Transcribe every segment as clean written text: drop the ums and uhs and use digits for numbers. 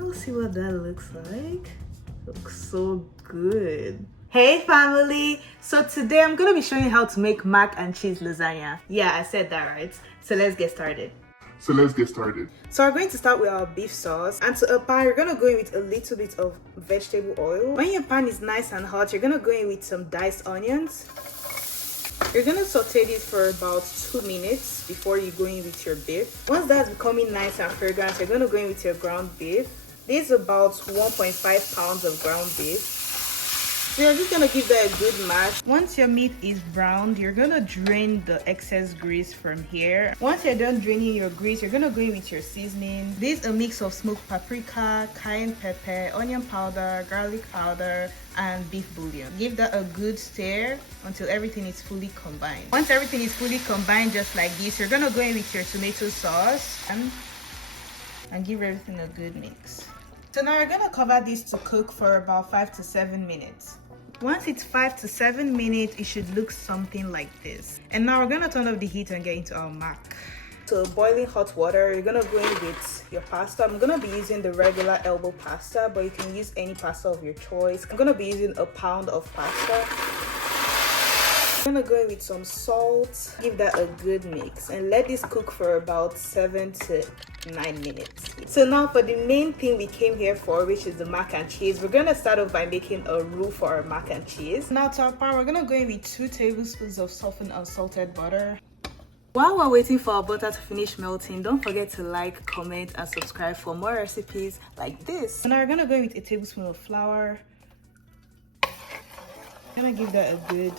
You'll see what that looks like. Looks so good. Hey family! So today I'm gonna be showing you how to make mac and cheese lasagna. Yeah, I said that right. So let's get started. So we're going to start with our beef sauce, and to a pan you're gonna go in with a little bit of vegetable oil. When your pan is nice and hot, you're gonna go in with some diced onions. You're gonna saute this for about 2 minutes before you go in with your beef. Once that's becoming nice and fragrant, you're gonna go in with your ground beef. This is about 1.5 pounds of ground beef. So you're just gonna give that a good mash. Once your meat is browned, you're gonna drain the excess grease from here. Once you're done draining your grease, you're gonna go in with your seasoning. This is a mix of smoked paprika, cayenne pepper, onion powder, garlic powder, and beef bouillon. Give that a good stir until everything is fully combined. Once everything is fully combined just like this, you're gonna go in with your tomato sauce and give everything a good mix. So now you're gonna cover this to cook for about 5 to 7 minutes. Once it's 5 to 7 minutes, it should look something like this. And now we're gonna turn off the heat and get into our mac. So boiling hot water, you're gonna go in with your pasta. I'm gonna be using the regular elbow pasta, but you can use any pasta of your choice. I'm gonna be using a pound of pasta. I'm gonna go in with some salt, give that a good mix, and let this cook for about 7 to 9 minutes. So now for the main thing we came here for, which is the mac and cheese. We're gonna start off by making a roux for our mac and cheese. Now to our pan, we're gonna go in with 2 tablespoons of softened unsalted butter. While we're waiting for our butter to finish melting, don't forget to like, comment, and subscribe for more recipes like this. And now we're gonna go in with a tablespoon of flour. Gonna give that a good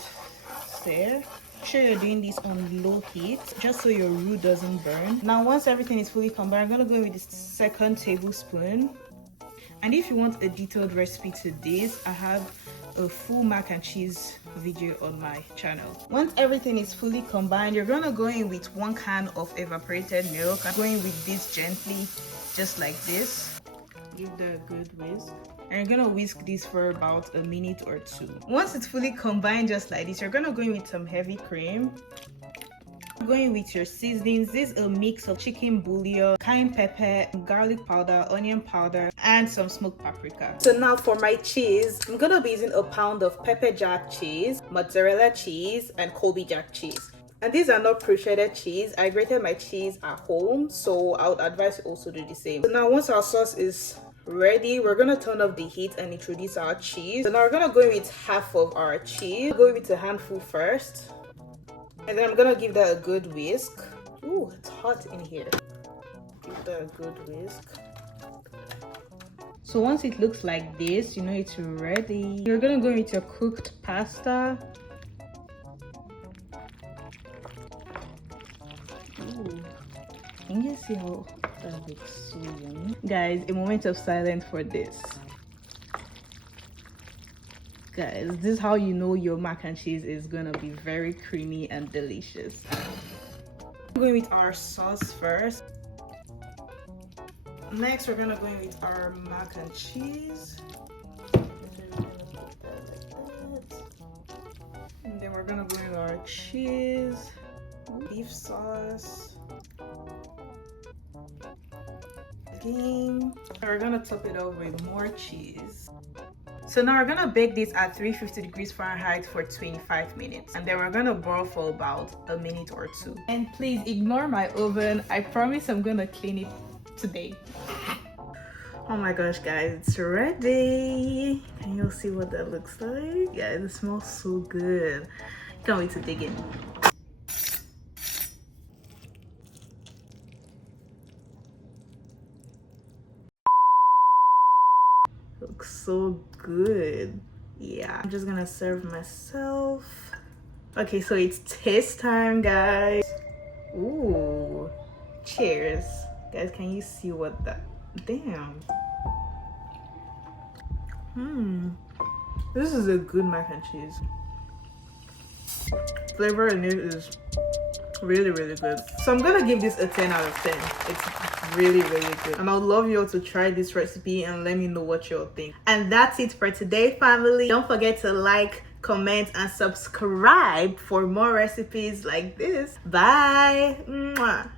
stir. Make sure you're doing this on low heat just so your roux doesn't burn. Now once everything is fully combined, I'm gonna go in with the 2nd tablespoon. And if you want a detailed recipe to this, I have a full mac and cheese video on my channel. Once everything is fully combined, you're gonna go in with 1 can of evaporated milk. I'm going with this gently, just like this. Give that a good whisk. And you're gonna whisk this for about a minute or 2. Once it's fully combined just like this, you're gonna go in with some heavy cream. Going with your seasonings. This is a mix of chicken bouillon, cayenne pepper, garlic powder, onion powder, and some smoked paprika. So now for my cheese, I'm gonna be using a pound of pepper jack cheese, mozzarella cheese, and Colby Jack cheese. And these are not pre-shredded cheese. I grated my cheese at home, so I would advise you also do the same. So now once our sauce is ready, we're gonna turn off the heat and introduce our cheese. So now we're gonna go in with half of our cheese. Go in with a handful first, and then I'm gonna give that a good whisk. Ooh, it's hot in here. Give that a good whisk. So once it looks like this, you know it's ready. You're gonna go in with your cooked pasta. Ooh, can you see how that looks so yummy? Guys, a moment of silence for this. Guys, this is how you know your mac and cheese is gonna be very creamy and delicious. I'm going with our sauce first. Next, we're gonna go in with our mac and cheese. And then we're gonna go in with our cheese, beef sauce. Again, we're gonna top it off with more cheese. So now we're gonna bake this at 350 degrees Fahrenheit for 25 minutes, and then we're gonna boil for about a minute or 2. And please ignore my oven. I promise I'm gonna clean it today. Oh my gosh, guys, it's ready, and you'll see what that looks like. Yeah, it smells so good. Can't wait to dig in. Looks so good. Yeah, I'm just gonna serve myself. Okay, so it's taste time, guys. Ooh, cheers. Guys, can you see what that? Damn. This is a good mac and cheese. Flavor in it is really good. So I'm gonna give this a 10 out of 10. It's really good, and I would love you all to try this recipe and let me know what you all think. And that's it for today, family. Don't forget to like, comment, and subscribe for more recipes like this. Bye. Mwah.